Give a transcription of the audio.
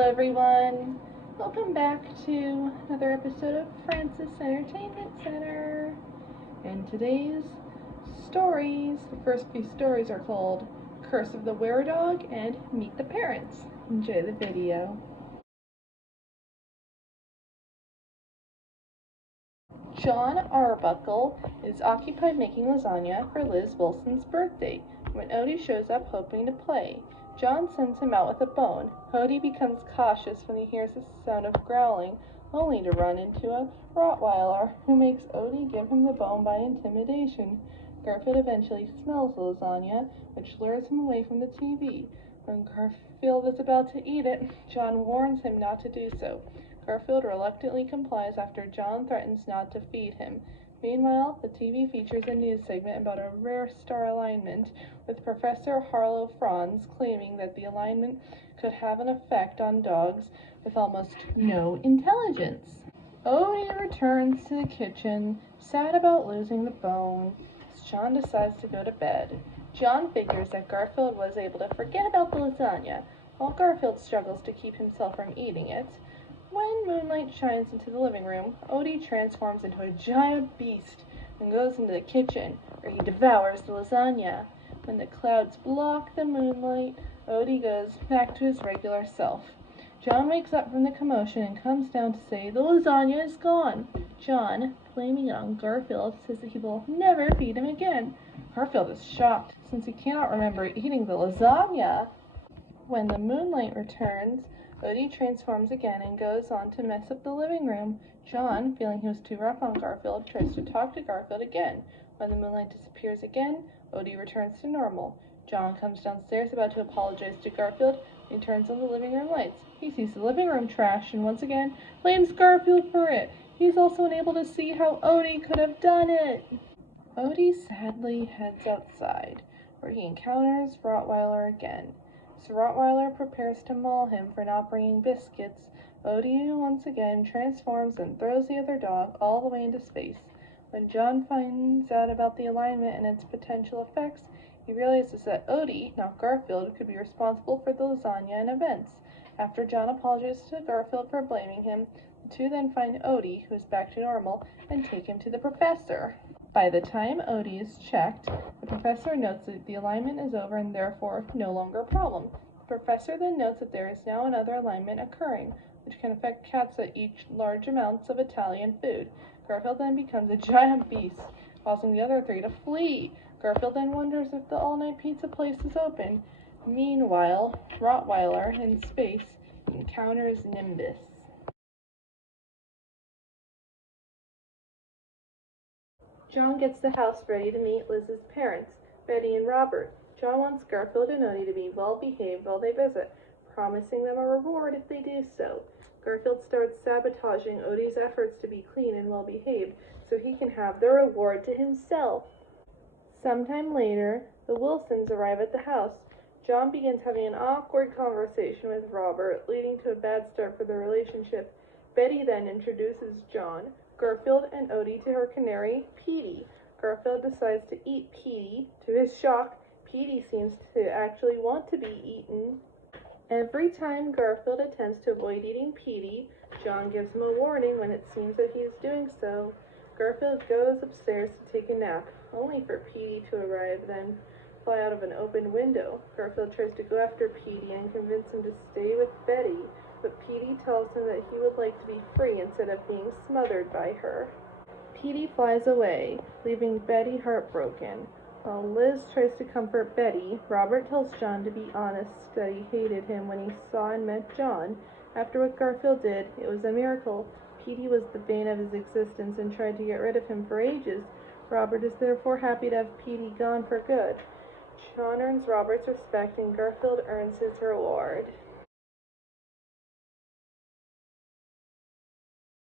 Hello everyone, welcome back to another episode of Francis Entertainment Center. And today's stories, the first few stories are called Curse of the Were-Dog and Meet the Parents. Enjoy the video. John Arbuckle is occupied making lasagna for Liz Wilson's birthday when Odie shows up hoping to play. John sends him out with a bone. Odie becomes cautious when he hears the sound of growling, only to run into a Rottweiler, who makes Odie give him the bone by intimidation. Garfield eventually smells the lasagna, which lures him away from the TV. When Garfield is about to eat it, John warns him not to do so. Garfield reluctantly complies after John threatens not to feed him. Meanwhile, the TV features a news segment about a rare star alignment, with Professor Harlow Franz claiming that the alignment could have an effect on dogs with almost no intelligence. Odie returns to the kitchen, sad about losing the bone, as John decides to go to bed. John figures that Garfield was able to forget about the lasagna, while Garfield struggles to keep himself from eating it. When moonlight shines into the living room, Odie transforms into a giant beast and goes into the kitchen, where he devours the lasagna. When the clouds block the moonlight, Odie goes back to his regular self. John wakes up from the commotion and comes down to say the lasagna is gone. John, blaming it on Garfield, says that he will never feed him again. Garfield is shocked, since he cannot remember eating the lasagna. When the moonlight returns, Odie transforms again and goes on to mess up the living room. John, feeling he was too rough on Garfield, tries to talk to Garfield again. When the moonlight disappears again, Odie returns to normal. John comes downstairs about to apologize to Garfield and turns on the living room lights. He sees the living room trash and once again blames Garfield for it. He's also unable to see how Odie could have done it. Odie sadly heads outside, where he encounters Rottweiler again. As Rottweiler prepares to maul him for not bringing biscuits, Odie once again transforms and throws the other dog all the way into space. When John finds out about the alignment and its potential effects, he realizes that Odie, not Garfield, could be responsible for the lasagna and events. After John apologizes to Garfield for blaming him, the two then find Odie, who is back to normal, and take him to the professor. By the time Odie is checked, the professor notes that the alignment is over and therefore no longer a problem. The professor then notes that there is now another alignment occurring, which can affect cats that eat large amounts of Italian food. Garfield then becomes a giant beast, causing the other three to flee. Garfield then wonders if the all-night pizza place is open. Meanwhile, Rottweiler, in space, encounters Nimbus. John gets the house ready to meet Liz's parents, Betty and Robert. John wants Garfield and Odie to be well-behaved while they visit, promising them a reward if they do so. Garfield starts sabotaging Odie's efforts to be clean and well-behaved so he can have the reward to himself. Sometime later, the Wilsons arrive at the house. John begins having an awkward conversation with Robert, leading to a bad start for their relationship. Betty then introduces John, Garfield, and Odie to her canary, Petey. Garfield decides to eat Petey. To his shock, Petey seems to actually want to be eaten. Every time Garfield attempts to avoid eating Petey, John gives him a warning when it seems that he is doing so. Garfield goes upstairs to take a nap, only for Petey to arrive, then fly out of an open window. Garfield tries to go after Petey and convince him to stay with Betty, but Petey tells him that he would like to be free instead of being smothered by her. Petey flies away, leaving Betty heartbroken. While Liz tries to comfort Betty, Robert tells John to be honest that he hated him when he saw and met John. After what Garfield did, it was a miracle. Petey was the bane of his existence and tried to get rid of him for ages. Robert is therefore happy to have Petey gone for good. John earns Robert's respect and Garfield earns his reward.